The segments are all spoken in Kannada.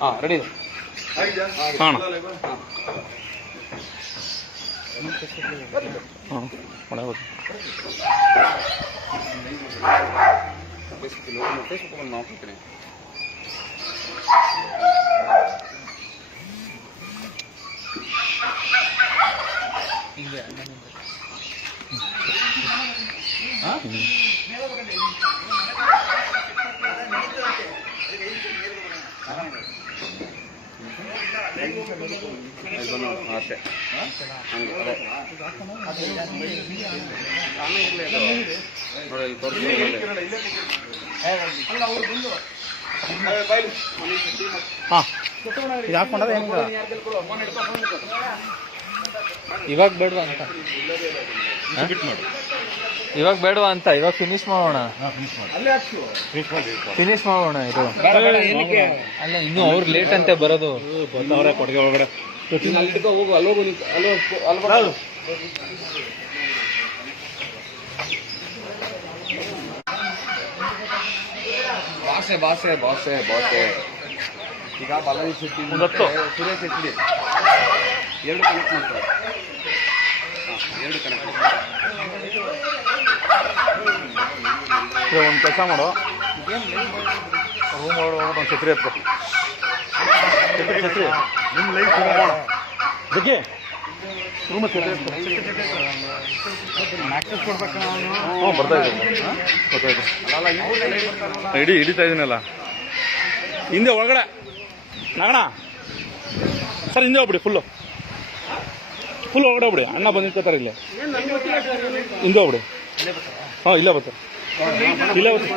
ಹಾಂ ರೆಡಿ ಹಾಂ ಹಾಂ ಫೇಸ್ಬುಕ್ ಬಂದು ಮಾಡ್ಕೊತೀನಿ. ಹಿಂಗೆ ಅಷ್ಟೇ ಹಂಗೆ ಅದೇ ನೋಡಿ ಇಲ್ಲಿ ತೋರಿಸಿ. ಹಾಂ ಇದು ಹಾಕೊಂಡ್ರೆ ಹೆಂಗೆ ಇವಾಗ ಬೇಡವಾ ಅಂತ ಇವಾಗ ಬೇಡವಾ ಅಂತ ಇವಾಗ ಫಿನಿಶ್ ಮಾಡೋಣ ಫಿನಿಶ್ ಮಾಡೋಣ ಇದು ಅಲ್ಲ ಇನ್ನು ಅವ್ರು ಲೇಟ್ ಅಂತೆ ಬರೋದು ಬಂದವ್ರೆ ಕೊಡುಗೆ ಒಳಗಡೆ ಹೋಗು ಅಲ್ಲೋಗು ಅಲ್ವ ಬಾಸೆ ಬಾಸೆ ಬಾಸೆ ಬಾಸೆ ಈಗ ಬಾಲಾಜಿ ಶೆಟ್ಟಿ ಸುರೇಶ್ ಶೆಟ್ಟಿ ಎರಡು ಕನೆಕ್ಟ್ ಮಾಡ್ತಾರೆ. ಹಾಂ ಎರಡು ಕನೆಕ್ಟ್ ಮಾಡ್ತಾರೆ. ಒಂದು ಕೆಲಸ ಮಾಡು ರೂಮ್ ಒಳಗೆ ಹೋಗ್ಬಿಟ್ಟು ಒಂದು ಛತ್ರಿ ಎತ್ಕೊ ಛತ್ರಿ ನಿಮ್ಮ ಲೈಫ್ ಹೋಗೋಣ ಜಗ್ಗಿ ರೂಮ್ ಛತ್ರಿ ಎತ್ಕೊ. ಹ್ಞೂ ಬರ್ತಾ ಇದ್ದೀನಿ ಹಿಡಿತಾ ಇದ್ದೀನಲ್ಲ ಹಿಂದೆ ಒಳಗಡೆ ನಾಗಣ ಸರ್ ಹಿಂದೆ ಹೋಗ್ಬಿಡಿ ಫುಲ್ ಒಳಗಡೆ ಹೋಗ್ಬಿಡಿ ಅಣ್ಣ ಬಂದಿರ್ತಾರೆ ಇಲ್ಲಿ ಹಿಂದೆ ಹೋಗ್ಬಿಡಿ. ಹಾಂ ಇಲ್ಲೇ ಬರ್ತಾರೆ ಇಲ್ಲೇ ಬರ್ತಾರೆ.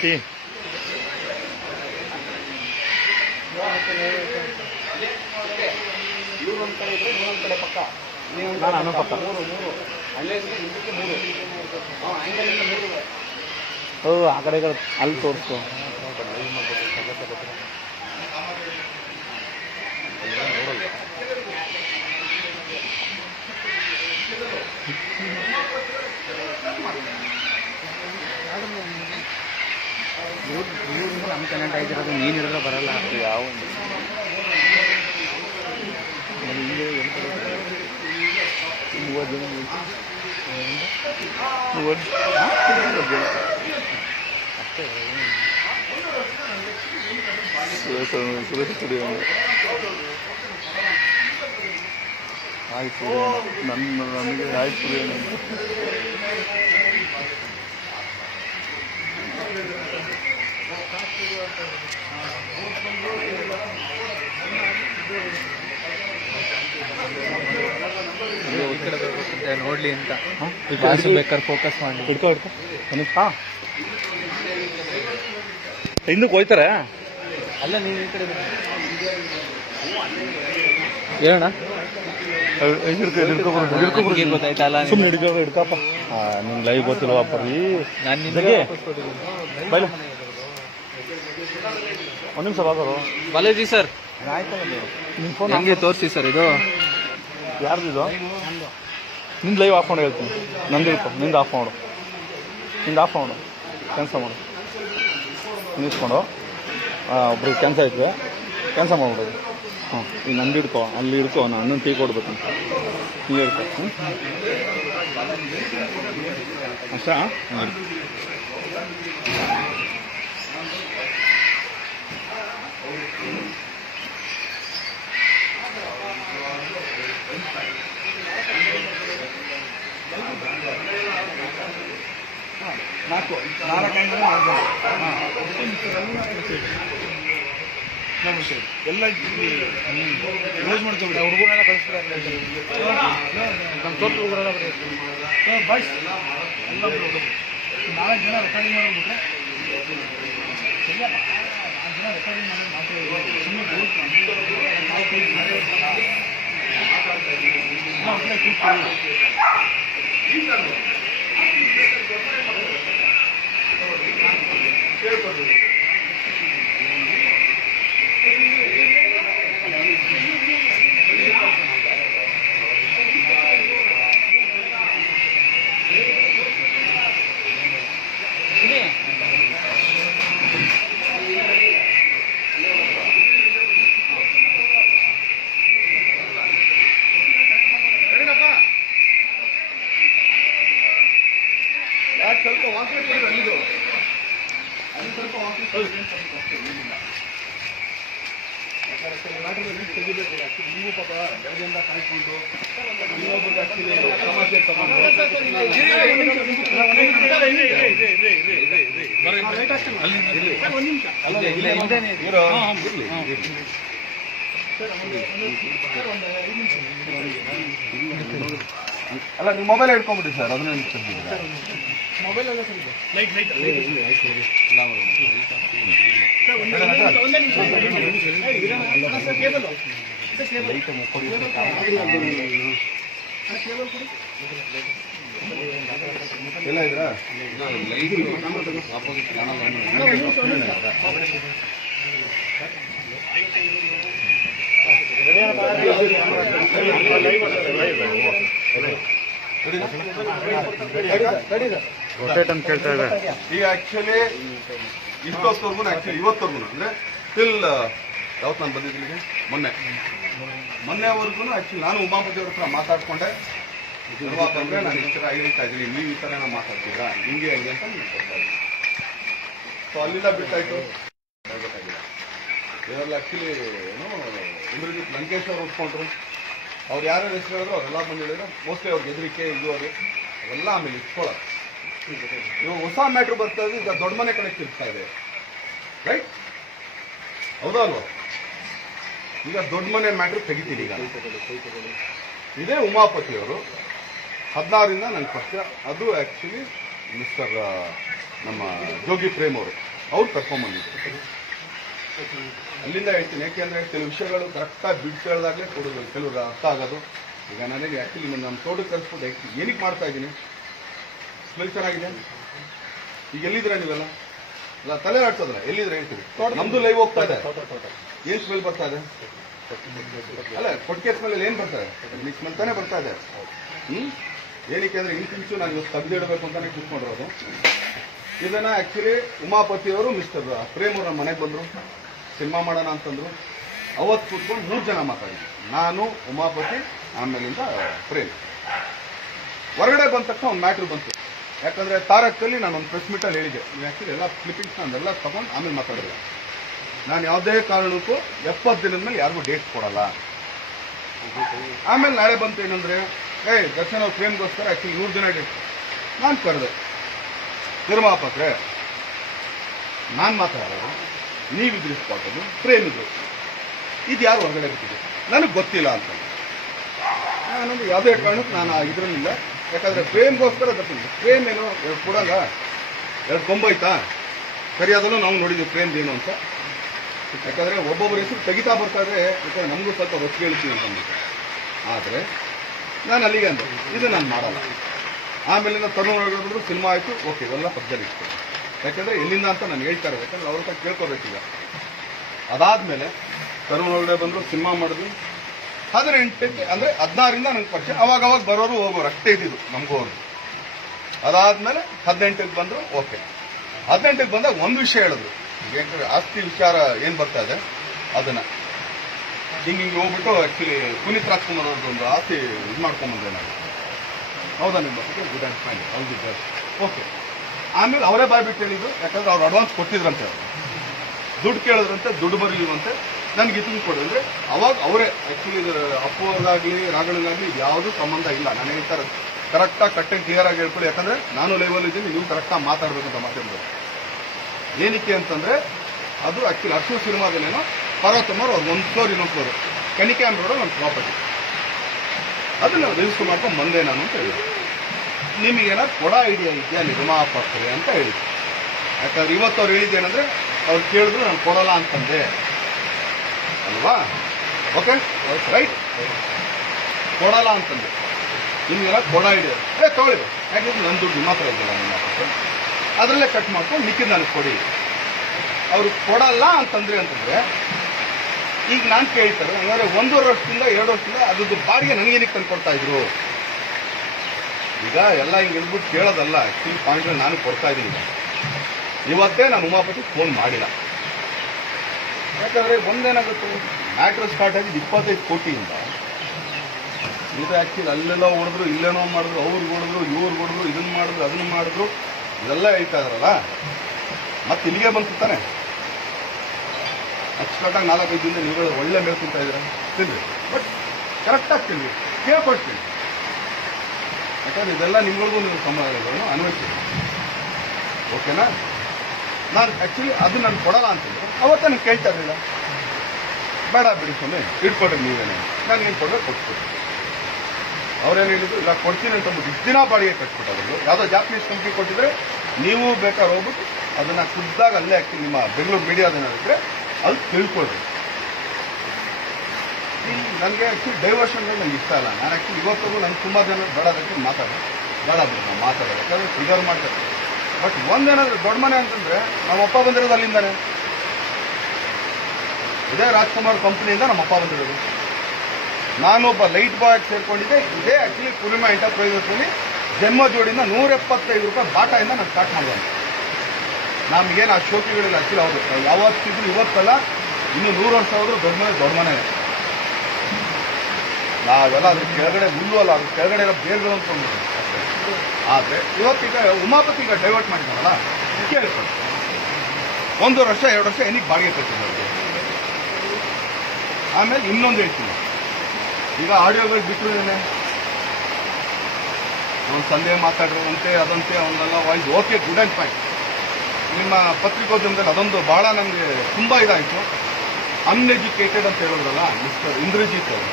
ಟೀ ನಾನು ಪಕ್ಕ ಹೌದು ಆ ಕಡೆ ಅಲ್ಲಿ ತೋರಿಸ್ತು. ನಮ್ಮ ಕನೆಕ್ಟ್ ಆಗಿರೋದು ನೀನು ಹಿಡಿದ್ರೆ ಬರಲ್ಲ ಯಾವ ಆಯ್ತು ನನಗೆ ಆಯ್ತು ನೋಡ್ಲಿ ಅಂತ ಬೇಕಾದ್ರೆ ಫೋಕಸ್ ಮಾಡಿ ಹಿಡ್ಕೊ ಹಾಂ ಹಿಂದಕ್ಕೆ ಹೋಯ್ತಾರೆ. ಅಲ್ಲ ನೀವು ಈ ಕಡೆ ಹೇಳೋಣ ಗೊತ್ತಾಯ್ತಲ್ಲ ಸುಮ್ಮನೆ ಹಿಡ್ಕಪ್ಪ. ನಿಮ್ಗೆ ಲೈವ್ ಗೊತ್ತಿಲ್ವಾ ಬರ್ರಿ ನಾನು ಬೈಲು ಒಂದು ನಿಮಿಷ ಬಾದರು ಬಾಲಾಜಿ ಸರ್ ನಿಮ್ಮ ಫೋನ್ ಹಂಗೆ ತೋರಿಸಿ ಸರ್. ಇದು ಯಾರ್ದಿದು? ನಿಂದು ಲೈವ್ ಆಫ್ ಮಾಡಿ ಹೇಳ್ತೀನಿ. ನಂದು ಇರ್ಕೊ ನಿಂದು ಆಫ್ ಮಾಡು ಕ್ಯಾನ್ಸಲ್ ಮಾಡು ನಿಲ್ಲಿಸ್ಕೊಂಡು ಒಬ್ರಿಗೆ ಕ್ಯಾನ್ಸಲ್ ಆಯ್ತದೆ ಕ್ಯಾನ್ಸಲ್ ಮಾಡ್ಬಿಡೋದು. ಹಾಂ ಈಗ ನಂದು ಹಿಡ್ಕೊ ಅಲ್ಲಿ ಹಿಡ್ಕೊ ನಾನು ಅಣ್ಣನ ಟೀ ಕೊಡ್ಬೇಕು ನೀವು ಹಿಡ್ಕೊ ಅಷ್ಟಾ. ಎಲ್ಲ ಯೂಸ್ ಮಾಡ್ಕೊಬಿಡಿ ಹುಡುಗರೆಲ್ಲ ಕಳಿಸ್ತಾರೆ ನಮ್ಮ ತೋಟ ಹುಡುಗರೆಲ್ಲ ಬಾಯ್ಸ್ ಎಲ್ಲ 4 ಜನ ರೆಕಾರ್ಡಿಂಗ್ ಮಾಡಿಬಿಟ್ರೆ ರೆಕಾರ್ಡಿಂಗ್ ಸ್ವಲ್ಪ ವಾಕಿಂಗ್ ಇದು ಅದು ಸ್ವಲ್ಪ ವಾಕಿಂಗ್ ತೆಗಿಬೇಕು. ನೀವು ಪಾಪ ಬೆಳಗ್ಗೆಯಿಂದ ಕಾಯ್ಕೊಂಡು ಇನ್ನೊಬ್ಬರಿಗೆ ಸಮಸ್ಯೆ ಅಲ್ಲ ನೀವು ಮೊಬೈಲ್ ಹಿಡ್ಕೊಂಡ್ಬಿಡಿ ಸರ್, ಅದನ್ನ ಮೊಬೈಲ್ ಎಲ್ಲ ಇದ್ರಾ ರೊಟೇಟ್ ಅಂತ ಕೇಳ್ತಾ ಇದೆ. ಈಗ ಆಕ್ಚುಲಿ ಇಷ್ಟೊತ್ತವರೆಗೂ ಇವತ್ತವರೆಗೂ ಅಂದ್ರೆ ಸ್ಟಿಲ್ ಯಾವತ್ತು ನಾನು ಬಂದಿದ್ದೀನಿ ಮೊನ್ನೆವರೆಗೂ ಆಕ್ಚುಲಿ ನಾನು ಉಮಾಪತಿ ಅವ್ರ ಹತ್ರ ಮಾತಾಡ್ಕೊಂಡೆ. ಬಂದ್ರೆ ನಾನು ಈ ತರ ಹೇಳ್ತಾ ಇದ್ದೀನಿ, ನೀವು ಈ ತರ ಮಾತಾಡ್ತೀರಾ ಹಿಂಗೆ ಹಂಗೆ ಅಂತ ನೀವು ಕೊಡ್ತಾ ಇದ್ದೀನಿ. ಸೊ ಅಲ್ಲಿಂದ ಬಿಟ್ಟಾಯ್ತು. ಇವರೆಲ್ಲ ಆಕ್ಚುಲಿ ಏನು ಇಂದ್ರಜಿತ್ ಲಂಕೇಶ್ ಅವ್ರು ಒಪ್ಕೊಂಡ್ರು. ಅವ್ರು ಯಾರ್ಯಾರು ಹೆಸರು ಹೇಳಿದ್ರು ಅವರೆಲ್ಲ ಬಂದು ಹೇಳಿದ್ರು. ಮೋಸ್ಟ್ಲಿ ಅವ್ರಿಗೆ ಹೆದರಿಕೆ ಇದು ಅದು ಅವೆಲ್ಲ ಆಮೇಲೆ ಇಟ್ಕೊಳ್ಳೋದು. ಇವಾಗ ಹೊಸ ಮ್ಯಾಟ್ರ್ ಬರ್ತಾ ಇದೆ, ಈಗ ದೊಡ್ಡ ಮನೆ ಕಡೆ ತಿರ್ಗ್ತಾ ಇದೆ, ರೈಟ್? ಹೌದಾ ಅಲ್ವಾ? ಈಗ ದೊಡ್ಡ ಮನೆ ಮ್ಯಾಟ್ರ್ ತೆಗಿತೀನಿ. ಈಗ ಇದೇ ಉಮಾಪತಿ ಅವರು 16ರಿಂದ ನನ್ನ ಪಕ್ಷ, ಅದು ಆಕ್ಚುಲಿ ಮಿಸ್ಟರ್ ನಮ್ಮ ಜೋಗಿ ಪ್ರೇಮ್ ಅವ್ರು ಕರ್ಕೊಂಡ್ಬಂದಿದ್ರು. ಅಲ್ಲಿಂದ ಹೇಳ್ತೀನಿ, ಯಾಕೆಂದ್ರೆ ಕೆಲವು ವಿಷಯಗಳು ಕರೆಕ್ಟಾಗಿ ಬಿಡ್ಸಿ ಹೇಳಿದಾಗಲೇ ಕೆಲವರು ಅರ್ಥ ಆಗೋದು. ಈಗ ನನಗೆ ಆಕ್ಚುಲಿ ನಮ್ಮ ತೋಟಕ್ಕೆ ಕಳಿಸ್ಬಿಟ್ಟು ಏನಕ್ಕೆ ಮಾಡ್ತಾ ಇದ್ದೀನಿ, ಸ್ಮೆಲ್ ಚೆನ್ನಾಗಿದೆ. ಈಗ ಎಲ್ಲಿದ್ರೆ ನೀವೆಲ್ಲ ಇಲ್ಲ ತಲೆ ಆಡ್ಸೋದ್ರ ಎಲ್ಲಿದ್ರೆ ಹೇಳ್ತೀವಿ. ನಮ್ದು ಲೈವ್ ಹೋಗ್ತಾ ಇದೆ, ಏನ್ ಸ್ಮೆಲ್ ಬರ್ತಾ ಇದೆ? ಅಲ್ಲ ಕೊಟ್ಟಿಗೆ ಸ್ಮೆಲ್ ಏನ್ ಬರ್ತಾ ಇದೆ? ಮಿಕ್ಸ್ ಸ್ಮೆಲ್ ತಾನೇ ಬರ್ತಾ ಇದೆ. ಏನಕ್ಕೆ ಅಂದ್ರೆ ಇಂಚು ನಾನು ಇವತ್ತು ತೆಗೆದಿಡಬೇಕು ಅಂತಾನೆ ಕೂತ್ಕೊಂಡಿರೋದು. ಇದನ್ನ ಆಕ್ಚುಲಿ ಉಮಾಪತಿ ಅವರು ಮಿಸ್ಟರ್ ಪ್ರೇಮ್ ಅವ್ರ ಮನೆಗೆ ಬಂದ್ರು, ಸಿನಿಮಾ ಮಾಡೋಣ ಅಂತಂದ್ರು. ಅವತ್ತು ಕೂತ್ಕೊಂಡು 3 ಜನ ಮಾತಾಡಿದ್ವಿ, ನಾನು, ಉಮಾಪತಿ, ಆಮೇಲಿಂದ ಪ್ರೇಮ್. ಹೊರಗಡೆ ಬಂದ ತಕ್ಷಣ ಒಂದು ಮ್ಯಾಟ್ರ್ ಬಂತು. ಯಾಕಂದ್ರೆ ತಾರಕಲ್ಲಿ ನಾನು ಒಂದು ಪ್ರೆಸ್ ಮೀಟಲ್ಲಿ ಹೇಳಿದ್ದೆ, ನೀವು ಆಕ್ಚುಲಿ ಎಲ್ಲ ಕ್ಲಿಪ್ಪಿಂಗ್ಸ್ ಅದೆಲ್ಲ ತಗೊಂಡು ಆಮೇಲೆ ಮಾತಾಡಿಲ್ಲ. ನಾನು ಯಾವುದೇ ಕಾರಣಕ್ಕೂ 70 ದಿನದ ಮೇಲೆ ಯಾರಿಗೂ ಡೇಟ್ ಕೊಡಲ್ಲ. ಆಮೇಲೆ ನಾಳೆ ಬಂತು ಏನಂದ್ರೆ, ದರ್ಶನ್ ಅವ್ರ ಪ್ರೇಮ್ಗೋಸ್ಕರ ಆಕ್ಚುಲಿ 100 ದಿನ ಡೇಟ್ ನಾನು ಕರೆದೆ. ನಿರ್ಮಾಪಕರೇ, ನಾನು ಮಾತಾಡೋದು, ನೀವಿದ್ರಿ ಸ್ಪಾಟಲ್ಲಿ, ಪ್ರೇಮ್ ಇದ್ರು, ಇದು ಯಾರು ಹೊರಗಡೆ ಬಿಟ್ಟಿದೆ ನನಗೆ ಗೊತ್ತಿಲ್ಲ ಅಂತ. ನಾನೊಂದು ಯಾವುದೇ ಕಾರಣಕ್ಕೆ ನಾನು ಇದರಲ್ಲಿಲ್ಲ. ಯಾಕಂದ್ರೆ ಪ್ರೇಮ್ಗೋಸ್ಕರ ಗೊತ್ತಿಲ್ಲ. ಪ್ರೇಮ್ ಏನು ಕೊಡಲ್ಲ, 2 ಕೊಂಬೈತಾ ಸರಿಯಾದಲ್ಲೂ ನಾವು ನೋಡಿದ್ವಿ ಪ್ರೇಮ್ದು ಏನು ಅಂತ. ಯಾಕಂದ್ರೆ ಒಬ್ಬೊಬ್ಬರ ಹೆಸರು ತೆಗಿತಾ ಬರ್ತಾ ಇದ್ರೆ ಯಾಕಂದ್ರೆ ನಮಗೂ ಸ್ವಲ್ಪ ರೊಚ್ಚ ಹೇಳ್ತೀವಿ ಅಂತಂದ್ಬಿಟ್ಟು. ಆದರೆ ನಾನು ಅಲ್ಲಿಗೆ ಅಂದೆ, ಇದು ನಾನು ಮಾಡಲ್ಲ. ಆಮೇಲಿಂದ ತರುಣ್ ಒಳಗಡೆ ಬಂದ್ರು, ಸಿನಿಮಾ ಆಯಿತು, ಓಕೆ ಇವೆಲ್ಲ ಪಕ್ಕದಲ್ಲಿ ಇತ್ತು. ಯಾಕಂದ್ರೆ ಎಲ್ಲಿಂದ ಅಂತ ನಾನು ಹೇಳ್ತಾ ಇರೋದು, ಯಾಕಂದ್ರೆ ಅವ್ರ ಹತ್ರ ಕೇಳ್ಕೋಬೇಕೀಗ. ಅದಾದ್ಮೇಲೆ ತರುಣ್ ಒಳಗಡೆ ಬಂದ್ರು, ಸಿನಿಮಾ ಮಾಡಿದ್ವಿ. 18ಕ್ಕೆ ಅಂದ್ರೆ 16ರಿಂದ ನನಗೆ ಪಕ್ಷ ಅವಾಗ ಬರೋರು ಹೋಗೋರು ಅಷ್ಟೇ ಇದ್ದಿದ್ದು ನಮಗೂ ಅವರು. ಅದಾದ್ಮೇಲೆ 18ಕ್ಕೆ ಬಂದ್ರು, ಓಕೆ. 18ಕ್ಕೆ ಬಂದಾಗ ಒಂದು ವಿಷಯ ಹೇಳಿದ್ರು, ಯಾಕಂದ್ರೆ ಆಸ್ತಿ ವಿಚಾರ ಏನ್ ಬರ್ತಾ ಇದೆ ಅದನ್ನ ಹಿಂಗೆ ಹೋಗ್ಬಿಟ್ಟು ಆಕ್ಚುಲಿ ಪುನೀತ್ ರಾಜ್ಕುಮಾರ್ ಅವ್ರದ್ದು ಒಂದು ಆಸ್ತಿ ಇದು ಮಾಡ್ಕೊಂಡ್ಬಂದೆ ನಾನು. ಹೌದಾ ನಿಮ್ಮ ಗುಡ್ ಆ್ಯಂಡ್ ಫೈನ್ ಹೌದು ಓಕೆ. ಆಮೇಲೆ ಅವರೇ ಬಾಯ್ಬಿಟ್ಟು ಹೇಳಿದ್ರು, ಯಾಕಂದ್ರೆ ಅವ್ರು ಅಡ್ವಾನ್ಸ್ ಕೊಟ್ಟಿದ್ರಂತೆ, ದುಡ್ಡು ಕೇಳಿದ್ರಂತೆ, ದುಡ್ಡು ಬರೀವಂತೆ, ನನ್ಗೆ ಇದನ್ನು ಕೊಡಿ ಅಂದ್ರೆ ಅವಾಗ ಅವರೇ ಆಕ್ಚುಲಿ ಅಪ್ಪು ಅವ್ರಿಗಾಗ್ಲಿ ರಾಘವನಿಗಾಗ್ಲಿ ಇದು ಯಾವುದೂ ಸಂಬಂಧ ಇಲ್ಲ. ನಾನು ಹೇಳ್ತಾರೆ ಕರೆಕ್ಟಾಗಿ ಕಟ್ ಆ್ಯಂಡ್ ಕ್ಲಿಯರ್ ಆಗಿ ಹೇಳ್ಕೊಳ್ಳಿ. ಯಾಕಂದ್ರೆ ನಾನು ಲೈವಲ್ಲಿ ಇದ್ದೀನಿ, ನೀವು ಕರೆಕ್ಟಾಗಿ ಮಾತಾಡ್ಬೇಕು ಅಂತ ಮಾತಾಡ್ಬೇಕು. ಏನಕ್ಕೆ ಅಂತಂದ್ರೆ ಅದು ಆಕ್ಚುಲಿ ಅರ್ಶು ಸಿನಿಮಾದಲ್ಲೇನೋ ಪಾರ್ವತಮ್ಮವ್ರು ಅವ್ರು ಒಂದು ಫ್ಲೋರ್ ಇನ್ನೊಂದು ಫ್ಲೋರು ಕೆನಿಕ್ಯಾಮ್ ರೋಡ್ ಒಂದು ಪ್ರಾಪರ್ಟಿ ಅದನ್ನು ರಿಜಿಸ್ಟರ್ ಮಾಡ್ಕೊಂಡು ಬಂದೆ ನಾನು ಅಂತ ಹೇಳಿದೆ. ನಿಮಗೇನಾದ್ರು ಕೊಡ ಐಡಿಯಾ ಇದೆಯಾ ನಿರ್ಮಾಪಕರೇ ಅಂತ ಹೇಳಿದ್ರು. ಯಾಕಂದ್ರೆ ಇವತ್ತು ಅವ್ರು ಹೇಳಿದ್ದೇನೆಂದರೆ ಅವ್ರು ಕೇಳಿದ್ರು ನಾನು ಕೊಡಲ್ಲ ಅಂತಂದೆ ಅಲ್ವಾ. ಓಕೆ ರೈಟ್, ಕೊಡಲ್ಲ ಅಂತಂದೆ. ನಿಮಗೆಲ್ಲ ಕೊಡ ಐಡಿಯಾ ತಗೊಳ್ಳಿ, ಯಾಕಂದ್ರೆ ನನ್ನ ದುಡ್ಡು ನಿಮ್ಮ ಹತ್ರ ಇದೆಯಲ್ಲ ನಿರ್ಮಾಪಕರು, ಅದರಲ್ಲೇ ಕಟ್ ಮಾಡ್ಕೊಂಡು ಮಿಕ್ಕಿದ್ದು ನನಗೆ ಕೊಡಿ. ಅವರು ಕೊಡಲ್ಲ ಅಂತಂದ್ರೆ ಈಗ ನಾನು ಕೇಳ್ತಾರೆ ಹಂಗಾದ್ರೆ 1.5 ವರ್ಷದಿಂದ 2 ವರ್ಷದಿಂದ ಅದ್ರದ್ದು ಬಾಡಿಗೆ ನನಗೇನಕ್ಕೆ ತಂದು ಕೊಡ್ತಾ ಇದ್ರು. ಈಗ ಎಲ್ಲ ಹಿಂಗೆ ಇಳ್ಬಿಟ್ಟು ಕೇಳೋದಲ್ಲ, ಆ್ಯಕ್ಚುಲಿ ಪಾಯಿಂಟ್ಗಳು ನಾನು ಕೊಡ್ತಾ ಇದ್ದೀನಿ. ಇವತ್ತೇ ನಾನು ಉಮಾಪತಿ ಫೋನ್ ಮಾಡಿಲ್ಲ. ಯಾಕಂದರೆ ಒಂದೇನಾಗುತ್ತೆ, ಮ್ಯಾಟ್ರ್ ಸ್ಟಾರ್ಟ್ ಆಗಿದ್ದು 25 ಕೋಟಿಯಿಂದ. ಇದು ಆ್ಯಕ್ಚುಲಿ ಅಲ್ಲೆಲ್ಲ ಹೊಡೆದ್ರು, ಇಲ್ಲೇನೋ ಮಾಡಿದ್ರು, ಅವ್ರಿಗೆ ಹೊಡೆದ್ರು, ಇವ್ರಿಗೆ ಹೊಡೆದ್ರು, ಇದನ್ನು ಮಾಡಿದ್ರು, ಅದನ್ನು ಮಾಡಿದ್ರು, ಇದೆಲ್ಲ ಹೇಳ್ತಾ ಇದಾರಲ್ಲ. ಮತ್ತೆ ಇಲ್ಲಿಗೆ ಬಂತು ತಾನೆ ಅಚ್ಚುಕಟ್ಟಾಗಿ 4-5 ದಿನದಿಂದ ನೀವು ಒಳ್ಳೆ ಮೇಲೆ ತಿಂತಾ ಇದ್ದೀರ, ತಿನ್ರಿ. ಬಟ್ ಕರೆಕ್ಟಾಗಿ ತಿನ್ರಿ, ಕೇಳ್ಕೊಳ್ತೀನಿ. ಯಾಕಂದ್ರೆ ಇದೆಲ್ಲ ನಿಮಗಳಿಗೂ ನೀವು ಸಂಬಳಗಳನ್ನು ಅನ್ವಯಿಸಿ. ಓಕೆನಾ. ನಾನು ಆ್ಯಕ್ಚುಲಿ ಅದು ನಾನು ಕೊಡಲ್ಲ ಅಂತಂದ್ರೆ ಅವತ್ತೇ ನಾನು ಕೇಳ್ತಾ ಇರಲಿಲ್ಲ. ಬೇಡ ಬಿಡಿ ಸ್ವಾಮಿ ಇಟ್ಕೊಡ್ರಿ ನೀವೇನೇ, ನಾನು ಏನು ಕೊಡಬೇಕು ಕೊಟ್ಬಿಟ್ಟು. ಅವ್ರೇನು ಹೇಳಿದ್ರು, ಇಲ್ಲ ಕೊಡ್ತೀನಿ ಅಂತ ಅಂದ್ಬಿಟ್ಟು ಇಷ್ಟು ದಿನ ಬಾಡಿಗೆ ಕಟ್ಬಿಟ್ಟು ಯಾವುದೋ ಜಾಪನೀಸ್ ಕಂಪ್ನಿ ಕೊಟ್ಟಿದ್ರೆ ನೀವು ಬೇಕಾದ್ರೆ ಹೋಗ್ಬಿಟ್ಟು ಅದನ್ನು ಖುದ್ದಾಗಿ ಅಲ್ಲೇ ಹಾಕಿ ನಿಮ್ಮ ಬೆಂಗಳೂರು ಮೀಡಿಯಾದೇನಾದಿದ್ರೆ ಅದು ತಿಳ್ಕೊಳ್ರಿ. ನನಗೆ ಆ್ಯಕ್ಚುಲಿ ಡೈವರ್ಷನ್ಗಳು ನನಗೆ ಇಷ್ಟ ಇಲ್ಲ. ನಾನು ಆ್ಯಕ್ಚುಲಿ ಇವತ್ತಿಗೂ ನನಗೆ ತುಂಬ ಜನ ಬೇಡದಕ್ಕೆ ಮಾತಾಡೋದು ನಾನು ಮಾತಾಡೋದು, ಯಾಕಂದರೆ ಟ್ರಿಗರ್ ಮಾಡ್ತಾರೆ. ಬಟ್ ಒಂದೇನಾದರೂ ದೊಡ್ಡ ಮನೆ ಅಂತಂದರೆ ನಮ್ಮಪ್ಪ ಬಂದಿರೋದು ಅಲ್ಲಿಂದಾನೆ. ಇದೇ ರಾಜ್ಕುಮಾರ್ ಕಂಪ್ನಿಯಿಂದ ನಮ್ಮಪ್ಪ ಬಂದಿರೋದು. ನಾನೊಬ್ಬ ಲೈಟ್ ಬಾಯ್ ಸೇರ್ಕೊಂಡಿದ್ದೆ. ಇದೇ ಆ್ಯಕ್ಚುಲಿ ಪೂರ್ಣಿಮಾ ಎಂಟರ್ಪ್ರೈಸಸ್ನಲ್ಲಿ ಜನ್ಮ ಜೋಡಿಯಿಂದ 175 ರೂಪಾಯಿ ಬಾಟಾಯಿಂದ ನಾನು ಸ್ಟಾರ್ಟ್ ಮಾಡಿದೆ. ನಮಗೇನು ಆ ಶೋಕಿಗಳಿಲ್ಲ. ಆ್ಯಕ್ಚುಲಿ ಹೌದು, ಯಾವತ್ತಿದ್ರು ಇವತ್ತಲ್ಲ, ಇನ್ನು 100 ವರ್ಷ ಹೋದ್ರು ದೊಡ್ಡ ಮನೆ. ನಾವೆಲ್ಲ ಅದ್ರ ಕೆಳಗಡೆ ಹುಲ್ಲು ಅಲ್ಲ, ಅದ್ರ ಕೆಳಗಡೆ ಎಲ್ಲ ಬೇರ್ಗಳು ಅಂದ್ಕೊಂಡ್ಬಿಟ್ಟು ಅಷ್ಟೇ. ಆದರೆ ಇವತ್ತೀಗ ಉಮಾಪತಿ ಈಗ ಡೈವರ್ಟ್ ಮಾಡಿದ್ದಾರಲ್ಲ, ಕೇಳ್ಕೊಂಡು 1 ವರ್ಷ 2 ವರ್ಷ ಏನಕ್ಕೆ ಬಾಡಿಗೆ ಕಟ್ಟಿದ್ದಾರೆ. ಆಮೇಲೆ ಇನ್ನೊಂದು ಹೇಳ್ತೀನಿ, ಈಗ ಆಡಿಯೋಗಳು ಬಿಟ್ಟಿದ್ದೇನೆ, ಒಂದು ಸಂದೇಹ ಮಾತಾಡಿರುವಂತೆ ಅದಂತೆ ಅವನ್ನೆಲ್ಲ voice okay, good and fine. ನಿಮ್ಮ ಪತ್ರಿಕೋದ್ಯಮದಲ್ಲಿ ಅದೊಂದು ಭಾಳ ನನಗೆ ತುಂಬ ಇದಾಯಿತು. ಅನ್ಎಜುಕೇಟೆಡ್ ಅಂತ ಹೇಳಿದ್ರಲ್ಲ ಮಿಸ್ಟರ್ ಇಂದ್ರಜಿತ್ ಅವರು,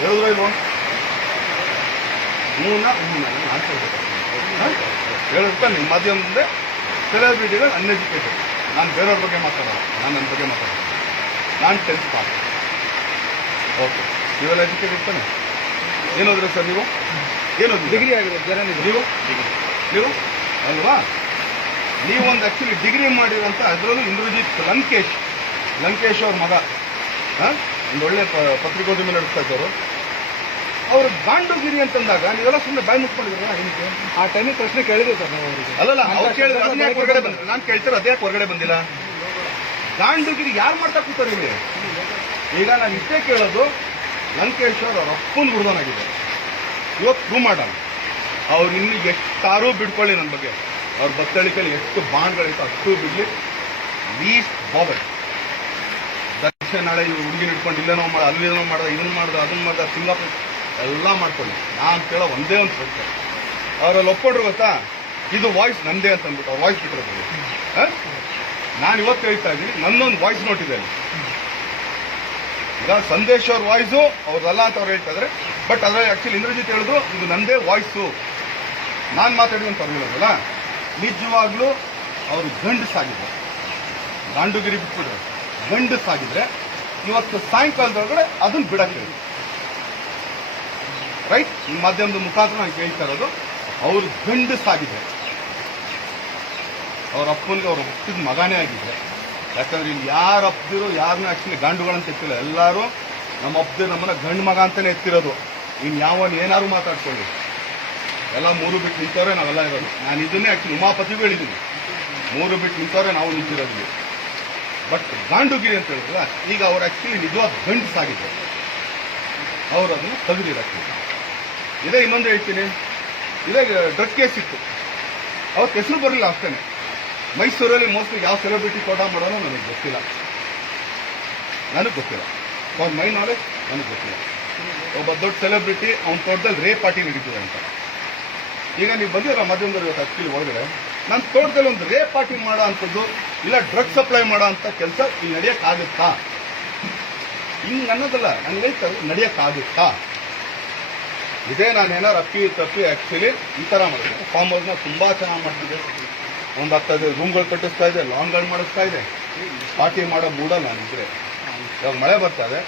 ಹೇಳಿದ್ರು ಇಲ್ವೋ? ಹೇಳಿರ್ತಾ ನಿಮ್ಮ ಮಾಧ್ಯಮದಿಂದ ಸೆಲೆಬ್ರಿಟಿಗಳು ಅನ್ಎಜುಕೇಟೆಡ್. ನಾನು ಬೇರೆಯವ್ರ ಬಗ್ಗೆ ಮಾತಾಡೋಲ್ಲ, ನಾನು ನನ್ನ ಬಗ್ಗೆ ಮಾತಾಡೋಲ್ಲ. ನಾನು 10th ಪಾಸ್. ಓಕೆ, ನೀವೆಲ್ಲ ಎಜುಕೇಟೆಡ್ ತಾನೆ? ಏನೋದ್ರೆ ಸರ್ ನೀವು? ಏನೋದು ಡಿಗ್ರಿ ಆಗಿದೆ ಜನ ನೀವು ಅಲ್ವಾ? ನೀವೊಂದು ಆ್ಯಕ್ಚುಲಿ ಡಿಗ್ರಿ ಮಾಡಿರೋಂಥ ಅದರಲ್ಲೂ ಇಂದ್ರಜಿತ್ ಲಂಕೇಶ್ ಅವ್ರ ಮಗ, ಒಂದು ಒಳ್ಳೆ ಪತ್ರಿಕೋದ್ಯಮ ನಡೆಸ್ತಾ ಇದ್ದವರು. ಅವರು ಗಾಂಡುಗಿರಿ ಅಂತಂದಾಗ ನೀವೆಲ್ಲ ಸುಮ್ಮನೆ ಬಾಯಿ ಮುಚ್ಕೊಂಡಿದ್ರಲ್ಲ, ಏನಕ್ಕೆ? ಆ ಟೈಮಿಗೆ ಪ್ರಶ್ನೆ ಕೇಳಿದೆ ಸರ್ ನಾವು ಅವರಿಗೆ. ಅಲ್ಲಲ್ಲ, ಅವ್ರು ಕೇಳಿದ್ರೆ ಅದನ್ನೇ ಹೊರಗಡೆ ಬಂದಿಲ್ಲ. ನಾನು ಕೇಳ್ತಾರೆ ಅದ್ಯಾಕೆ ಹೊರಗಡೆ ಬಂದಿಲ್ಲ? ಗಾಂಡುಗಿರಿ ಯಾರು ಮಾಡ್ತಾ ಕೂತಾರೆ ಇಲ್ಲಿ? ಈಗ ನಾನು ಇಷ್ಟೇ ಕೇಳೋದು, ಲಂಕೇಶ್ ಅವ್ರ ಅಪ್ಪನ ಹುಡುಗನಾಗಿದ್ದಾರೆ. ಇವತ್ತು ಪ್ರೂವ್ ಮಾಡೋಣ. ಅವ್ರು ಇನ್ನು ಎಷ್ಟಾರು ಬಿಡ್ಕೊಳ್ಳಿ ನನ್ನ ಬಗ್ಗೆ, ಅವ್ರ ಬತ್ತಳಿಕೆಯಲ್ಲಿ ಎಷ್ಟು ಬಾಂಡ್ಗಳಿತ್ತು ಅಷ್ಟು ಬಿಡಲಿ. ಲೀಸ್ಟ್ ಬಾಬರ್ ದರ್ಶನ ನಾಳೆ ಇವ್ರು ಹುಡುಗಿನ ಇಟ್ಕೊಂಡು ಇಲ್ಲೇನೋ ಅಲ್ಲೇನೋ ಮಾಡೋದು, ಇದನ್ನು ಮಾಡೋದು, ಅದನ್ನು ಮಾಡೋದು, ಸಿಂಗಾಪುರ ಎಲ್ಲ ಮಾಡ್ಕೊಳ್ಳಿ. ನಾನು ಕೇಳೋ ಒಂದೇ ಒಂದು ಪ್ರಶ್ನೆ, ಅವರಲ್ಲಿ ಒಪ್ಕೊಂಡ್ರು ಗೊತ್ತಾ, ಇದು ವಾಯ್ಸ್ ನಂದೇ ಅಂತ ಅಂದ್ಬಿಟ್ಟು ಅವ್ರು ವಾಯ್ಸ್ ಬಿಟ್ಟಿರೋದು. ನಾನು ಇವತ್ತು ಹೇಳ್ತಾ ಇದ್ದೀನಿ, ನನ್ನೊಂದು ವಾಯ್ಸ್ ನೋಟ್ ಇದೆ ಅಲ್ಲಿ. ಈಗ ಸಂದೇಶ್ ಅವ್ರ ವಾಯ್ಸು ಅವ್ರದಲ್ಲ ಅಂತ ಅವ್ರು ಹೇಳ್ತಾ ಇದ್ದಾರೆ. ಬಟ್ ಅದರಲ್ಲಿ ಆ್ಯಕ್ಚುಲಿ ಇಂದ್ರಜಿತ್ ಹೇಳಿದ್ರು ಇದು ನಂದೇ ವಾಯ್ಸು, ನಾನು ಮಾತಾಡಿದಂತ ಅವ್ರು ಹೇಳೋದಲ್ಲ. ನಿಜವಾಗ್ಲೂ ಅವರು ಗಂಡಸಾಗಿದ್ದಾರೆ, ಗಾಂಡುಗಿರಿ ಬಿಟ್ಬಿಟ್ರೆ ಗಂಡಸಾಗಿದ್ರೆ ಇವತ್ತು ಸಾಯಂಕಾಲದೊಳಗಡೆ ಅದನ್ನು ಬಿಡಕ್ಕೆ ರೈಟ್. ಈ ಮಾಧ್ಯಮದ ಮುಖಾಂತರ ನಾನು ಕೇಳ್ತಾ ಇರೋದು, ಅವರು ಗಂಡಸಾಗಿದ್ರೆ, ಅವ್ರ ಅಪ್ಪನಿಗೆ ಅವ್ರು ಹುಟ್ಟಿದ ಮಗನೇ ಆಗಿದ್ರೆ. ಯಾಕಂದ್ರೆ ಇಲ್ಲಿ ಯಾರು ಅಪ್ಪದಿರೋ ಯಾರನ್ನ ಆ್ಯಕ್ಚುಲಿ ಗಾಂಡುಗಳಂತ ಎತ್ತಿಲ್ಲ, ಎಲ್ಲರೂ ನಮ್ಮ ಅಪ್ಪದಿರು ನಮ್ಮನ್ನ ಗಂಡು ಮಗ ಅಂತಲೇ ಎತ್ತಿರೋದು. ಇನ್ನು ಯಾವನ್ ಏನಾದ್ರು ಮಾತಾಡ್ಕೊಳ್ಳಿ, ಎಲ್ಲ 3 ಬಿಟ್ಟು ನಿಂತವ್ರೆ ನಾವೆಲ್ಲ ಇರೋದು. ನಾನು ಇದನ್ನೇ ಆ್ಯಕ್ಚುಲಿ ಉಮಾಪತಿಗೂ ಹೇಳಿದ್ದೀನಿ, 3 ಬಿಟ್ಟು ನಿಂತವ್ರೆ ನಾವು ನಿಂತಿರೋದು. ಬಟ್ ಗಾಂಡುಗಿರಿ ಅಂತ ಹೇಳಿದ್ರೆ ಈಗ ಅವ್ರು ಆ್ಯಕ್ಚುಲಿ ನಿಜವಾದ ಗಂಡಸಾಗಿದ್ರು, ಅವರು ಅದನ್ನು ತೆಗೆದಿರಕ್ಕೆ. ಇದೇ ಇನ್ನೊಂದು ಹೇಳ್ತೀನಿ, ಇದೇ ಡ್ರಗ್ ಕೇಸ್ ಇತ್ತು, ಅವತ್ತು ಹೆಸರು ಬರಲಿಲ್ಲ ಅಷ್ಟೇ. ಮೈಸೂರಲ್ಲಿ ಮೋಸ್ಟ್ಲಿ ಯಾವ ಸೆಲೆಬ್ರಿಟಿ ಕೋಟ ಮಾಡೋನೋ ನನಗೆ ಗೊತ್ತಿಲ್ಲ, ಫಾರ್ ಮೈ ನಾಲೆಜ್ ನನಗೆ ಗೊತ್ತಿಲ್ಲ. ಒಬ್ಬ ದೊಡ್ಡ ಸೆಲೆಬ್ರಿಟಿ ಅವ್ನ ತೋಟದಲ್ಲಿ ರೇಪ್ ಪಾರ್ಟಿ ನಡೀತಿದೆ ಅಂತ. ಈಗ ನೀವು ಬಂದಿರೋ ಮಾಧ್ಯಮದಲ್ಲಿ ಇವತ್ತು ಆ್ಯಕ್ಚುಲಿ ಒಳಗಡೆ ನನ್ನ ತೋಟದಲ್ಲಿ ಒಂದು ರೇಪ್ ಪಾರ್ಟಿ ಮಾಡೋ ಅಂಥದ್ದು ಇಲ್ಲ ಡ್ರಗ್ ಸಪ್ಲೈ ಮಾಡೋ ಅಂಥ ಕೆಲಸ ಇಲ್ಲಿ ನಡೆಯೋಕ್ಕಾಗುತ್ತಾ? ಹಿಂಗೆ ಅನ್ನೋದಲ್ಲ, ನನಗೆ ನಡೆಯೋಕ್ಕಾಗುತ್ತಾ? ಇದೇ ನಾನು ಏನಾರು ತಪ್ಪಿ ಆ್ಯಕ್ಚುಲಿ ಈ ಥರ ಮಾಡಿದೆ. ಫಾರ್ಮ್ ಹೌಸ್ನ ತುಂಬ ಚೆನ್ನಾಗಿ ಮಾಡ್ತಿದ್ದೆ. ಒಂದು 10 ರೂಮ್ಗಳು ಕಟ್ಟಿಸ್ತಾ ಇದೆ, ಲಾನ್ಗಳು ಮಾಡಿಸ್ತಾ ಇದೆ. ಪಾರ್ಟಿ ಮಾಡೋ ಮೂಡಲ್ಲ ನಾನಿದ್ರೆ. ಇವಾಗ ಮಳೆ ಬರ್ತಾ ಇದೆ,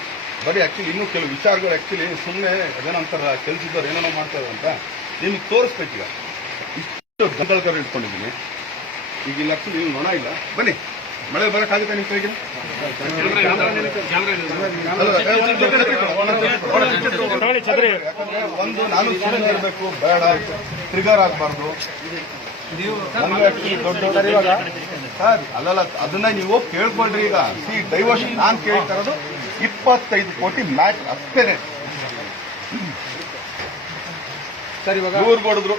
ಬರೀ ಆ್ಯಕ್ಚುಲಿ ಇನ್ನೂ ಕೆಲವು ವಿಚಾರಗಳು ಆ್ಯಕ್ಚುಲಿ ಸುಮ್ಮನೆ ಅದೇನಂತಾರ ಕೆಲಸದವ್ರು ಏನೇನೋ ಮಾಡ್ತಾರೆ ಅಂತ ನಿಮಗೆ ತೋರಿಸ್ಬೇಕೀಗ. ಇಷ್ಟು ಗಂಟಲ್ಕರ ಇಟ್ಕೊಂಡಿದ್ದೀನಿ. ಈಗ ಇಲ್ಲಿ ಆ್ಯಕ್ಚುಲಿ ನೀವು ನೊಣ ಇಲ್ಲ. ಬನ್ನಿ, ಮಳೆ ಬರೋಕ್ಕಾಗುತ್ತೆ ನಿಮ್ಮ ಕೈಗೆ? ಒಂದು ನಾನು ಸುಮ್ಮನೆ ಇರಬೇಕು, ಬೇಡ ಟ್ರಿಗರ್ ಆಗಬಾರ್ದು. ಸರ್ ಅಲ್ಲಲ್ಲ, ಅದನ್ನ ನೀವು ಕೇಳ್ಕೊಳ್ರಿ. ಈಗ ಡೈವರ್ಷನ್ ನಾನು ಕೇಳ್ತಾ ಇರೋದು 25 ಕೋಟಿ ಮ್ಯಾಚ್ ಅಷ್ಟೇನೆ. ಸರ್ ಇವಾಗ ಇವ್ರು ಕೊಡಿದ್ರು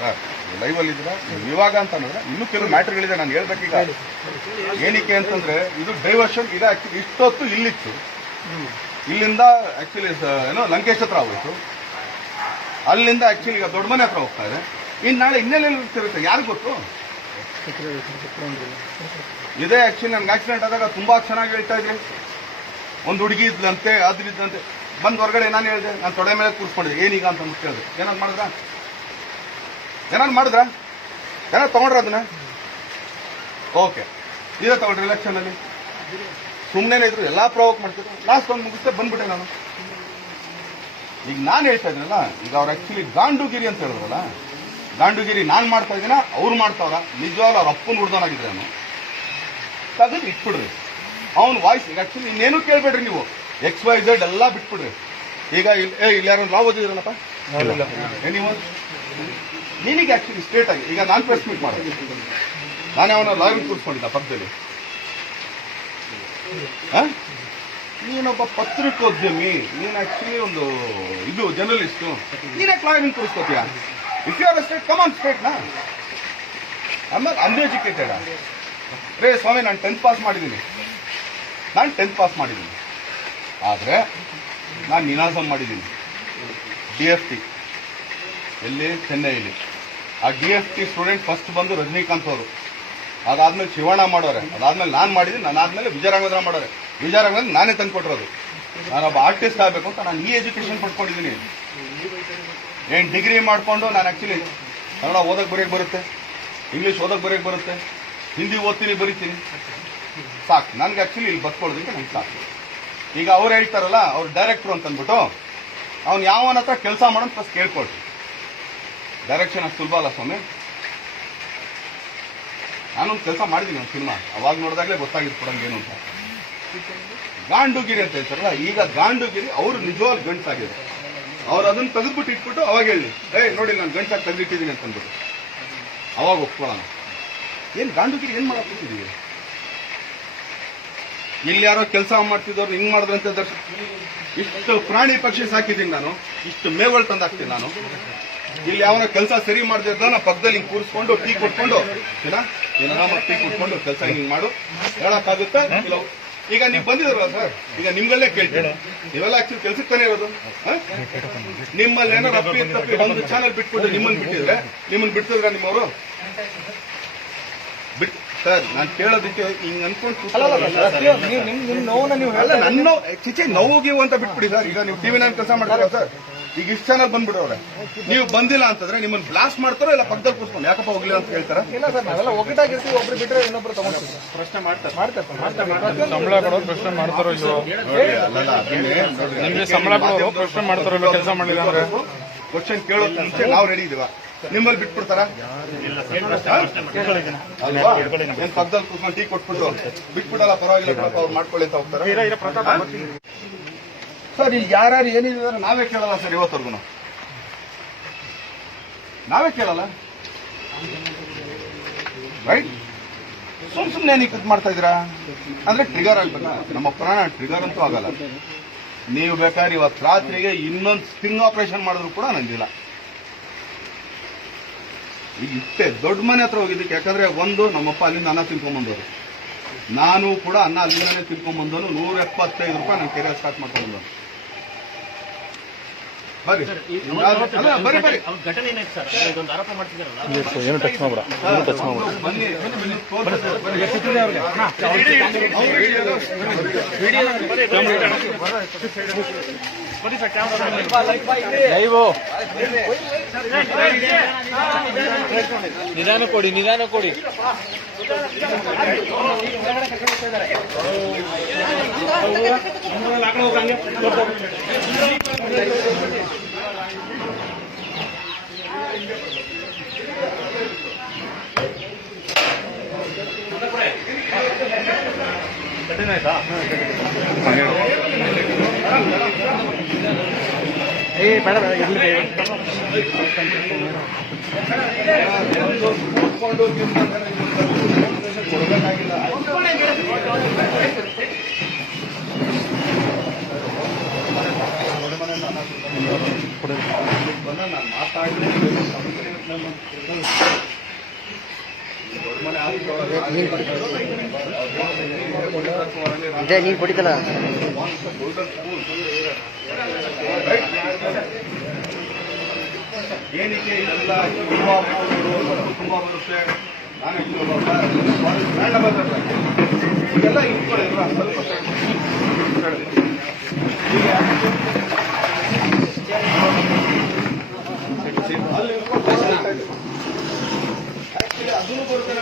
ಸರ್ ಲೈವಲ್ಲಿ ಇದ್ರ ಇವಾಗ ಅಂತ ಅಂದ್ರೆ ಇನ್ನೂ ಕೆಲವು ಮ್ಯಾಟರ್ಗಳಿದೆ, ನಾನು ಹೇಳ್ಬೇಕೀಗ. ಏನಕ್ಕೆ ಅಂತಂದ್ರೆ ಇದು ಡೈವರ್ಷನ್ ಇದೆ. ಆಕ್ಚುಲಿ ಇಷ್ಟೊತ್ತು ಇಲ್ಲಿತ್ತು, ಇಲ್ಲಿಂದ ಆಕ್ಚುಲಿ ಏನೋ ಲಂಕೇಶ್ ಹತ್ರ ಹೋಯ್ತು, ಅಲ್ಲಿಂದ ಆಕ್ಚುಲಿ ಈಗ ದೊಡ್ಡ ಮನೆ ಹತ್ರ ಹೋಗ್ತಾ ಇದೆ. ಇನ್ನು ನಾಳೆ ಇನ್ನೆಲ್ಲ ಇರುತ್ತೆ ಯಾರು ಗೊತ್ತು? ಇದೇ ಆಕ್ಚುಲಿ ನನ್ಗೆ ಆಕ್ಸಿಡೆಂಟ್ ಆದಾಗ ತುಂಬಾ ಚೆನ್ನಾಗಿ ಹೇಳ್ತಾ ಇದ್ರಿ. ಒಂದು ಹುಡುಗಿ ಇದ್ಲಂತೆ, ಅದ್ರಿದ್ದಂತೆ. ಬಂದ್ ಹೊರಗಡೆ ನಾನು ಹೇಳಿದೆ, ನಾನು ತೊಡೆ ಮೇಲೆ ಕೂರ್ಸ್ಕೊಂಡಿದ್ದೆ. ಏನೀಗ ಅಂತ ಕೇಳಿದೆ. ಏನಾದ್ರು ಮಾಡಿದ್ರ ಏನಾದ್ರು ತಗೊಂಡ್ರ ಅದನ್ನ? ಓಕೆ, ಇದೇ ತಗೊಂಡ್ರಿ ಎಲೆಕ್ಷನ್ ಅಲ್ಲಿ. ಸುಮ್ಮನೆ ಇದ್ರು, ಎಲ್ಲಾ ಪ್ರವೋಕ್ ಮಾಡ್ತಿದ್ರು. ಲಾಸ್ಟ್ ಒಂದು ಮುಗಿಸ್ತೇ ಬಂದ್ಬಿಟ್ಟೆ ನಾನು. ಈಗ ನಾನು ಹೇಳ್ತಾ ಇದ್ದೀನಲ್ಲ, ಈಗ ಅವ್ರು ಆಕ್ಚುಲಿ ಗಾಂಡುಗಿರಿ ಅಂತ ಹೇಳಿದ್ರಲ್ಲ, ಗಾಂಡುಗಿರಿ ನಾನ್ ಮಾಡ್ತಾ ಇದ್ದೀನ, ಅವ್ರು ಮಾಡ್ತಾವ್ರ? ನಿಜವಾಗ್ಲೂ ಅವ್ರ ಅಪ್ಪನ ಹುಡ್ದವನಾಗಿದ್ರೆ ಅವನು ತೆಗೆದು ಇಟ್ಬಿಡ್ರಿ. ಅವ್ನ ವಾಯ್ಸ್ ಈಗ ಆಕ್ಚುಲಿ ಇನ್ನೇನು ಕೇಳ್ಬೇಡ್ರಿ ನೀವು. XYZ ಎಲ್ಲ ಬಿಟ್ಬಿಡ್ರಿ. ಈಗ ಇಲ್ಲಿ ಯಾರು ಲಾ ಓದಿದ್ರಲ್ಲಪ್ಪ? ನೀವು ನೀನೀಗ ಆಕ್ಚುಲಿ ಸ್ಟೇಟ್ ಆಗಿ ಈಗ ನಾನು ಪ್ರೆಸ್ ಮೀಟ್ ಮಾಡೋದು, ನಾನೇ ಅವನ ಲಾಯರ್ ಕೂರಿಸ್ಕೊಂಡಿದ್ದ ಪಕ್ಕದಲ್ಲಿ. ನೀನೊಬ್ಬ ಪತ್ರಿಕೋದ್ಯಮಿ, ನೀನ್ ಆಕ್ಚುಲಿ ಒಂದು ಇದು ಜರ್ನಲಿಸ್ಟು, ನೀನಕ್ಕೆ ಲಾಯರ್ ಕೂರಿಸ್ಕೋತೀಯ? If you are state, come on state ನಾ. ಆಮೇಲೆ ಅನ್ಎಜುಕೇಟೆಡ್ ರೇ ಸ್ವಾಮಿ, ನಾನು 10th ಪಾಸ್ ಮಾಡಿದ್ದೀನಿ. ಆದರೆ ನಾನು ನಿನಾಸಂ ಮಾಡಿದ್ದೀನಿ DFT ಎಲ್ಲಿ? ಚೆನ್ನೈಲಿ. ಆ DFT ಸ್ಟೂಡೆಂಟ್ ಫಸ್ಟ್ ಬಂದು ರಜನಿಕಾಂತ್ ಅವರು, ಅದಾದ್ಮೇಲೆ ಶಿವಣ್ಣ ಮಾಡೋರೆ, ಅದಾದ್ಮೇಲೆ ನಾನು ಮಾಡಿದ್ದೀನಿ, ನಾನಾದ್ಮೇಲೆ ವಿಜಯರಾಘವೇಂದ್ರ ಮಾಡೋರೆ. ವಿಜಯರಾಘವೇಂದ್ರ ನಾನೇ ತಂದು ಕೊಟ್ಟಿರೋದು. ನಾನೊಬ್ಬ ಆರ್ಟಿಸ್ಟ್ ಆಗಬೇಕು ಅಂತ ನಾನು ಈ ಎಜುಕೇಶನ್ ಪಡ್ಕೊಂಡಿದ್ದೀನಿ. ಏನು ಡಿಗ್ರಿ ಮಾಡಿಕೊಂಡು ನಾನು ಆ್ಯಕ್ಚುಲಿ ಕನ್ನಡ ಓದಕ್ಕೆ ಬರೆಯೋಕ್ಕೆ ಬರುತ್ತೆ, ಇಂಗ್ಲೀಷ್ ಓದಕ್ಕೆ ಬರೆಯೋಕ್ಕೆ ಬರುತ್ತೆ, ಹಿಂದಿ ಓದ್ತೀನಿ ಬರೀತೀನಿ, ಸಾಕು ನನಗೆ ಆ್ಯಕ್ಚುಲಿ ಇಲ್ಲಿ ಬರ್ಕೊಳ್ಳೋದಕ್ಕೆ ನಂಗೆ ಸಾಕು. ಈಗ ಅವ್ರು ಹೇಳ್ತಾರಲ್ಲ, ಅವ್ರು ಡೈರೆಕ್ಟ್ರು ಅಂತ ಅಂದ್ಬಿಟ್ಟು ಅವ್ನು ಯಾವನ ಹತ್ರ ಕೆಲಸ ಮಾಡೋದು ಫಸ್ಟ್ ಕೇಳ್ಕೊಳ್ರಿ. ಡೈರೆಕ್ಷನ್ ಅಷ್ಟು ಸುಲಭ ಅಲ್ಲ ಸ್ವಾಮಿ. ನಾನೊಂದು ಕೆಲಸ ಮಾಡಿದ್ದೀನಿ, ಒಂದು ಸಿನಿಮಾ, ಅವಾಗ ನೋಡಿದಾಗಲೇ ಗೊತ್ತಾಗಿತ್ತು ಕೊಡಂಗೆ ಏನು ಅಂತ. ಗಾಂಡುಗಿರಿ ಅಂತ ಹೇಳ್ತಾರಲ್ಲ, ಈಗ ಗಾಂಡುಗಿರಿ ಅವರು ನಿಜವಾದ ಗಂಟಾಗಿದೆ. ಅವ್ರು ಅದನ್ನ ತೆಗೆದ್ಬಿಟ್ಟು ಇಟ್ಬಿಟ್ಟು ಅವಾಗ ಹೇಳಿ, ನೋಡಿ ನಾನು ಗಂಟಾಗಿ ತೆಗೆದಿಟ್ಟಿದ್ದೀನಿ ಅಂತ ಅಂದ್ಬಿಟ್ಟು ಅವಾಗ ಒಪ್ಕೊಳ್ಳೋಣ. ಏನು ಗಾಂಡುಗಿರಿ ಏನು ಮಾಡಕ್ಕಿದ್ದೀವಿ? ಇಲ್ಲಿ ಯಾರೋ ಕೆಲಸ ಮಾಡ್ತಿದ್ದವ್ರು ಹಿಂಗ್ ಮಾಡಿದ್ರಂತೆ ದರ್ಶನ್. ಇಷ್ಟು ಪ್ರಾಣಿ ಪಕ್ಷಿ ಸಾಕಿದ್ದೀನಿ ನಾನು, ಇಷ್ಟು ಮೇವಲ್ ತಂದಾಕ್ತೀನಿ ನಾನು. ಇಲ್ಲಿ ಯಾವನ ಕೆಲಸ ಸರಿ ಮಾಡ್ದಿದ್ರ ನಾ ಪಕ್ಕದಲ್ಲಿ ಹಿಂಗ್ ಕೂರಿಸ್ಕೊಂಡು ಟೀ ಕೊಟ್ಕೊಂಡು ಟೀ ಕೊಟ್ಕೊಂಡು ಕೆಲಸ ಹಿಂಗ್ ಮಾಡು ಹೇಳಕ್ಕಾಗುತ್ತೆ. ಈಗ ನೀವು ಬಂದಿದ್ರಲ್ಲ ಸರ್, ಈಗ ನಿಮ್ಗಲ್ಲೇ ಕೇಳ್ತೀನಿ, ನೀವೆಲ್ಲ ಆಕ್ಚುಲಿ ಕೆಲ್ಸಕ್ಕೆ ತಾನೇ ಇರೋದು. ನಿಮ್ಮಲ್ಲಿ ಏನಾರು ಅಪ್ಪಿ ತಪ್ಪಿ ಒಂದು ಚಾನಲ್ ಬಿಟ್ಬಿಟ್ಟು ನಿಮ್ಮನ್ನು ಬಿಟ್ಟಿದ್ರೆ, ನಿಮ್ಮನ್ನು ಬಿಡ್ತಿದ್ರ ನಿಮ್ಮವರು? ಸರ್ ನಾನು ಕೇಳೋದಕ್ಕೆ ಹಿಂಗ್ ಅನ್ಕೊಂಡು ನನ್ನ ಚಿಚೆ ನೋವು ಅಂತ ಬಿಟ್ಬಿಡಿ ಸರ್. ಈಗ ನೀವು ಟಿವಿ ನಾನು ಕೆಲಸ ಮಾಡ್ತಾರ ಸರ್, ಈಗ ಇಷ್ಟು ಚಾನಲ್ ಬಂದ್ಬಿಡವ್ರೆ, ನೀವು ಬಂದಿಲ್ಲ ಅಂತಂದ್ರೆ ನಿಮ್ಮನ್ನ ಬ್ಲಾಸ್ಟ್ ಮಾಡ್ತಾರೋ ಇಲ್ಲ ಪಕ್ಕದಲ್ಲಿ ಕೂತ್ಕೊಂಡು ಯಾಕಪ್ಪ ಹೋಗ್ಲಿಲ್ಲ ಅಂತ ಹೇಳ್ತಾರ? ಇಲ್ಲ ಸರ್, ನಾವೆಲ್ಲ ಒಗ್ಗಟ್ಟಾಗಿರ್ತೀವಿ, ಒಬ್ರು ಬಿಟ್ರೆ ಇನ್ನೊಬ್ರು ತಗೊಂಡು ಪ್ರಶ್ನೆ ಮಾಡ್ತಾರೆ. ಸಂಬಳ ಕೊಡೋದು ಪ್ರಶ್ನೆ ಮಾಡ್ತಾರೋ ಇಲ್ಲೋ, ನಿಮ್ಗೆ ಸಂಬಳ ಕೊಡೋರು ಪ್ರಶ್ನೆ ಮಾಡ್ತಾರೋ ಇಲ್ಲೋ, ಕೆಲಸ ಮಾಡಿಲ್ಲ ಅಂದ್ರೆ ಕ್ವಶನ್ ಕೇಳೋದ್ ಮುಂಚೆ ನಾವು ರೆಡಿ ಇದೀವ. ನಿಮ್ಮಲ್ಲಿ ಬಿಟ್ಬಿಡ್ತಾರ ಅಲ್ವಾ? ಏನ್ ಪಕ್ಕದಲ್ಲಿ ಕೂತ್ಕೊಂಡು ಟೀ ಕೊಟ್ಬಿಟ್ಟು ಬಿಟ್ಬಿಡಲ್ಲ, ಪರವಾಗಿಲ್ಲ ಅವ್ರು ಮಾಡ್ಕೊಳ್ಳಿ ಅಂತ ಹೋಗ್ತಾರ ಸರ್. ಇಲ್ಲಿ ಯಾರ್ಯಾರು ಏನಿದ್ದಾರೆ ನಾವೇ ಕೇಳಲ್ಲ ಸರ್, ಇವತ್ತವರೆಗೂ ನಾವೇ ಕೇಳಲ್ಲ. ರೈಟ್? ಸುಮ್ನೆ ಏನಕ್ಕೆ ಇದು ಮಾಡ್ತಾ ಇದ್ದೀರಾ ಅಂದ್ರೆ ಟ್ರಿಗರ್ ಆಗ್ಬೇಕಾ? ನಮ್ಮ ಪ್ರಾಣ ಟ್ರಿಗರ್ ಅಂತೂ ಆಗಲ್ಲ. ನೀವು ಬೇಕಾದ್ರೆ ಇವತ್ತು ರಾತ್ರಿಗೆ ಇನ್ನೊಂದು ಸ್ಟಿಂಗ್ ಆಪರೇಷನ್ ಮಾಡಿದ್ರು ಕೂಡ ನಂದಿಲ್ಲ. ಈಗ ಇಷ್ಟೇ ದೊಡ್ಡ ಮನೆ ಹತ್ರ ಹೋಗಿದ್ದಕ್ಕೆ, ಯಾಕಂದ್ರೆ ಒಂದು ನಮ್ಮಪ್ಪ ಅಲ್ಲಿಂದ ಅನ್ನ ತಿನ್ಕೊಂಡ್ಬಂದವರು, ನಾನು ಕೂಡ ಅನ್ನ ಅಲ್ಲಿಂದನೇ ತಿನ್ಕೊಂಡ್ಬಂದವನು. 175 ರೂಪಾಯಿ ನಾನು ಕೆರಿಯರ್ ಸ್ಟಾರ್ಟ್ ಮಾಡ್ಕೊಂಡು ಬರ್ರಿ ಅಲ್ಲ ಬರ್ರಿ ಬರ್ರಿ ಘಟನೆ ಏನಾಯ್ತು ಸರ್ ಇದೊಂದು ಆರೋಪ ಮಾಡ್ತಿದ್ದಾರಲ್ಲ ಏನು ಟಚ್ ಮಾಡ್ಬೇಡ ಏನು ಟಚ್ ಮಾಡ್ಬೇಡ ಬನ್ನಿ ನಿಧಾನ ಕೊಡಿ ನಿಧಾನ ಕೊಡಿ ಘಟನೆ ಆಯ್ತಾ ಇದೇ ನೀನು ಕುಡಿತಲ್ಲ ಏನಕ್ಕೆ ಇದೆಲ್ಲ ತುಂಬಾ ತುಂಬಾ ಬರುತ್ತೆ ನಾನು ಇದೆಲ್ಲ ಇಟ್ಕೊಳ್ಳಿ ಸ್ವಲ್ಪ ಅಲ್ಲಿ ಅದನ್ನು ಬರುತ್ತೆ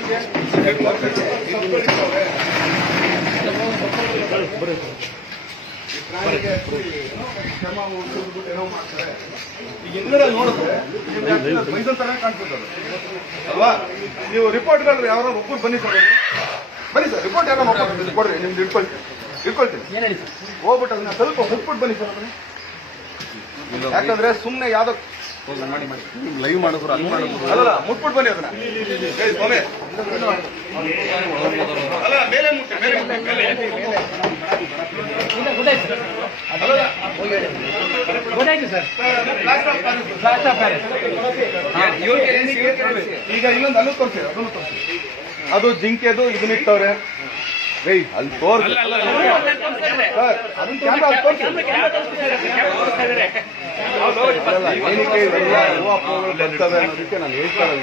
ನಮಗೆ ಕ್ಷಮ ಉಳಿಸ್ಬಿಟ್ಟು ಏನೋ ಮಾಡ್ತಾರೆ ಈಗ ಹಿಂದ್ಗಡೆ ನೋಡಿದ್ರೆ ಬೈಸನ್ ತರ ಕಾಣ್ತಿದ್ದಾರೆ ಅಲ್ವಾ ನೀವು ರಿಪೋರ್ಟ್ಗಳು ಯಾರು ಒಬ್ಬರು ಬನ್ನಿ ಸರ್ ಬನ್ನಿ ಸರ್ ರಿಪೋರ್ಟ್ ಯಾರೋ ಕೊಡ್ರಿ ನಿಮ್ದು ಇಟ್ಕೊಳ್ತೀನಿ ಹೋಗ್ಬಿಟ್ಟು ಅದನ್ನ ಸ್ವಲ್ಪ ಮುಟ್ಬಿಟ್ಟು ಬನ್ನಿ ಸರ್ ಅದನ್ನ ಯಾಕಂದ್ರೆ ಸುಮ್ಮನೆ ಯಾವ್ದೋ ಲೈವ್ ಮಾಡಿದ್ರು ಅಲ್ಲ ಮುಟ್ಬಿಟ್ಟು ಬನ್ನಿ ಅದನ್ನ ಸ್ವಾಮಿ ಅಲ್ಲ ಮೇಲೆ ಮುಟ್ಟೆ ಮೇಲೆ ಈಗ ಇನ್ನೊಂದು ಅನ್ನು ತೋರಿಸಿ ಅದನ್ನು ತೋರಿಸಿ ಅದು ಜಿಂಕೆದು ಇದನ್ನ ಇಟ್ಟವ್ರೆ ರೈ ಅಲ್ಲಿ ತೋರಿಸಿ ಸರ್ ಅದನ್ನ ಕ್ಯಾಮ್ರಾ ತೋರಿಸಿ ಏನಕ್ಕೆ ಇವೆಲ್ಲ ಹೂವು ಬರ್ತವೆ ಅನ್ನೋದಕ್ಕೆ ನಾನು ಹೇಳ್ತಾರೆ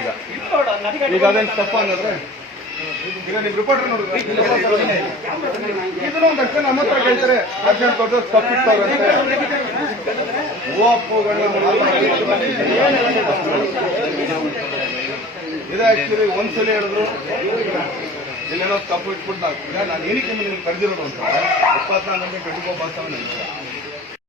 ಈಗ ಅದೇನು ತಪ್ಪ ಅನ್ನೋದ್ರೆ ಈಗ ನಿಮ್ ರಿಪೋರ್ಟರ್ ನೋಡಿದ್ರೆ ಇದನ್ನ ಒಂದು ಅಕ್ಷರ ನಮ್ಮ ಹತ್ರ ಕೇಳ್ತಾರೆ ಅರ್ಜೆಂಟ್ ಕೊಟ್ಟು ತಪ್ಪಿರ್ತಾವ್ರಂತೆ ಇದು ಆಕ್ಚುಲಿ ಒಂದ್ಸಲ ಹೇಳಿದ್ರು ಇಲ್ಲೇನೋ ತಪ್ಪು ಇಟ್ಬಿಟ್ಟು ನಾನು ಏನಕ್ಕೆ ನಿಮ್ಗೆ ಕರೆದಿರೋದು ಅಂತ 24 ಗಂಟೆ 24 ಬಸ್